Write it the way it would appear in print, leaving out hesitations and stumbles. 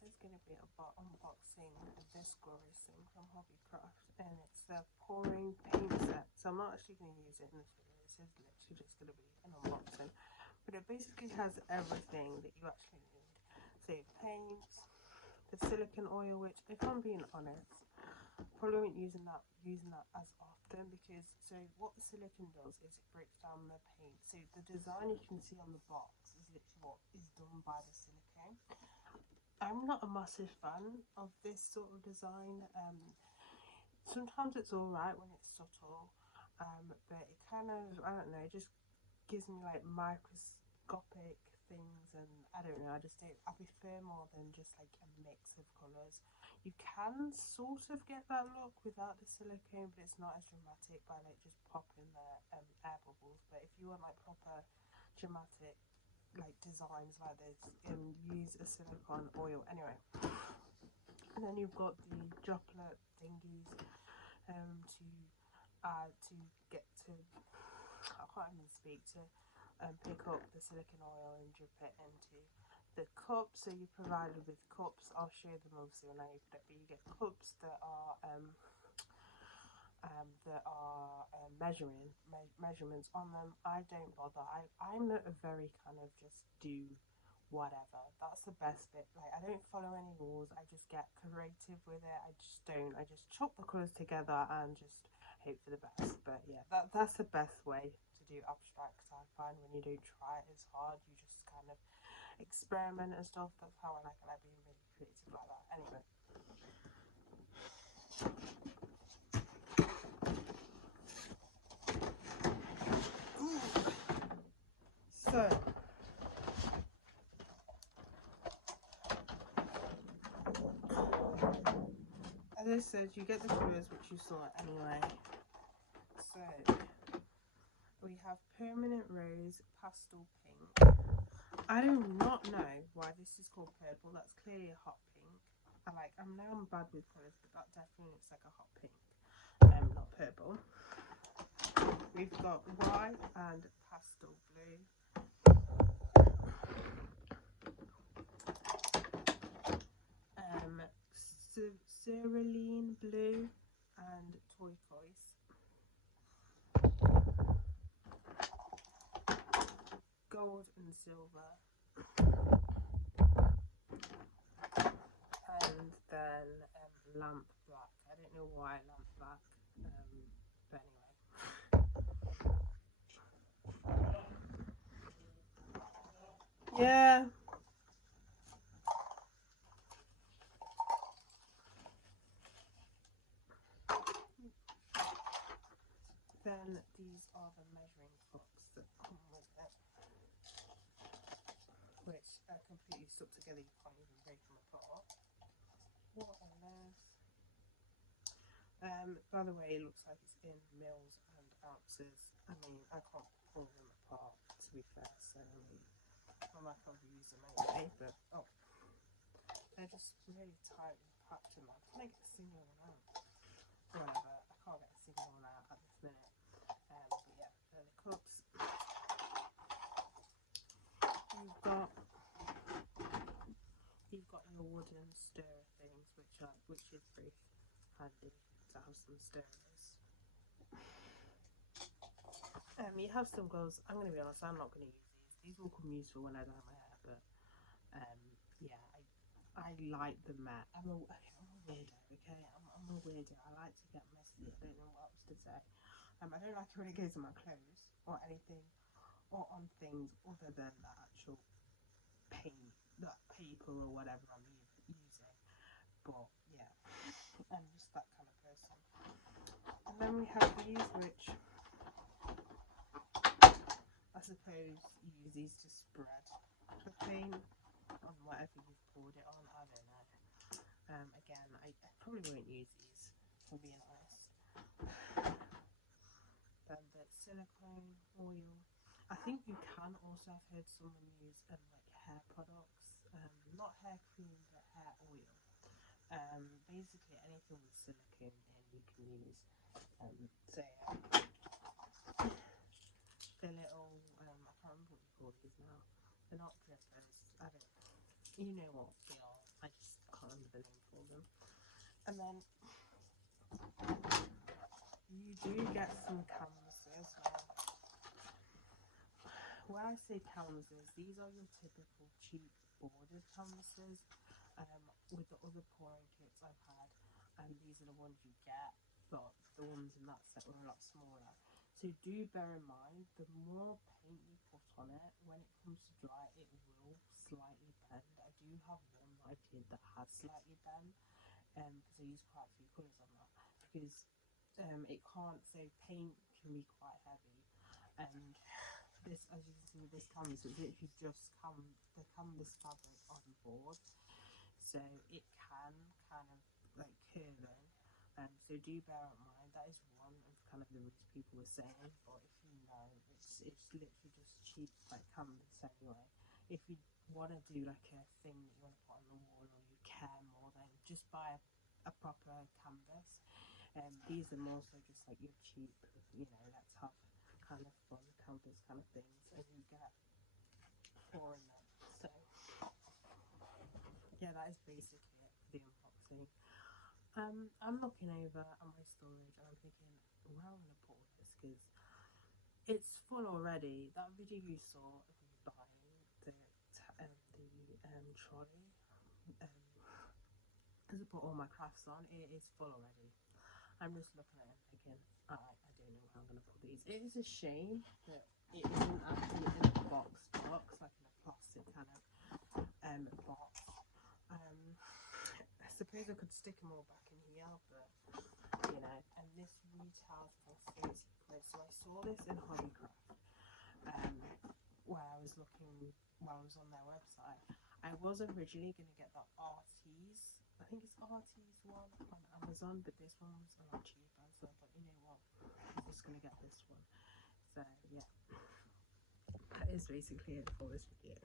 this is going to be about unboxing this glory sim from Hobbycraft, and it's a pouring paint set. So I'm not actually going to use it in this video. This is literally just going to be an unboxing, but it basically has everything that you actually need. So paint, the silicone oil, which if I'm being honest, probably won't using that as often, because so what the silicone does is it breaks down the paint. So the design you can see on the box is literally what is done by the silicone. I'm not a massive fan of this sort of design. Sometimes it's alright when it's subtle, but it kind of, I don't know, it just gives me like microscopic things, and I don't know, I prefer more than just like a mix of colours. You can sort of get that look without the silicone, but it's not as dramatic by like just popping the air bubbles. But if you want like proper dramatic like designs like this, use a silicone oil anyway. And then you've got the droplet thingies to get to, I can't even speak, to pick up the silicone oil and drip it into the cups. So you're provided with cups. I'll show them obviously when I open it, but you get cups that are measurements on them. I don't bother. I'm a very kind of just do whatever. That's the best bit. Like, I don't follow any rules. I just get creative with it. I just chop the colours together and just hope for the best. But yeah, that's the best way to do abstracts, I find. When you don't try it as hard, you just kind of experiment and stuff. That's how I like it. I like being really creative like that. Anyway. So, as I said, you get the colours which you saw anyway. So, we have Permanent Rose, Pastel Pink. I do not know why this is called purple. That's clearly a hot pink. I know I'm bad with colours, but that definitely looks like a hot pink. Not purple. We've got white and pastel blue. Cerulean blue and turquoise. Gold and silver. And then lamp black. I don't know why lamp black, but anyway. Yeah. Then these are the measuring cups that come with it, which are completely stuck together. You can't even break them apart. What a mess. By the way, it looks like it's in mils and ounces. I mean, I can't pull them apart, to be fair, so I might have used them anyway, but oh, they're just really tightly packed in there. Can I get a single one out? Whatever, I can't get a single one out at this minute. But yeah, they're the cups. You've got your wooden stirrer things, which is pretty handy to have some stirrers. You have some gloves. I'm going to be honest, I'm not going to use these. These will come useful when I dye my hair, but yeah, I like the mat. I'm a weirdo, okay? I'm a weirdo. I like to get messy. I don't know what else to say. I don't like it when it goes on my clothes or anything, or on things other than the actual paint, that paper or whatever I'm using. But yeah, I'm just that kind of person. And then we have these, which I suppose you use these to spread the paint on whatever you've poured it on. I don't know. Again, I probably won't use these, for being honest. Then the silicone oil. I think you can also, have heard someone use like hair products, not hair cream but hair oil. Basically anything with silicone in you can use. So yeah, the little I can't remember what you call these now. They're not drippers. I don't. You know what they are. I just the name for them. And then you do get some canvases. When I say canvases, these are your typical cheap bordered canvases. With the other pouring kits I've had, and these are the ones you get, but the ones in that set were a lot smaller. So do bear in mind, the more paint you put on it, when it comes to dry, it will slightly bend. I do have one that I did that has slightly bent, because I used quite a few colours on that, because it can't, so paint can be quite heavy, and this, as you can see with this canvas, it's literally just the canvas fabric on board, so it can kind of like curve in. So do bear in mind that is one of kind of the reasons people were saying, but if you know, it's literally just cheap like canvas anyway. If you want to do like a thing that you want to put on the wall, or you care more, then just buy a proper canvas. These are more so just like your cheap, you know, let's have kind of fun canvas kind of things, and you get 4 in them. So yeah, that is basically it for the unboxing. I'm looking over at my storage and I'm thinking, where am I going to put all this, because it's full already. That video you saw of me buying the trolley, as I put all my crafts on, it is full already. I'm just looking at it and thinking, I don't know where I'm going to put these. It is a shame that it isn't actually in a box, like in a plastic kind of box. I suppose I could stick them all back in here, but you know. And this retails for 30 quid. So I saw this in Hobbycraft, where I was looking while I was on their website. I was originally going to get the RT's, I think it's RT's one on Amazon, but this one was a lot cheaper. So I thought, you know what, I'm just going to get this one. So yeah, that is basically it for this video.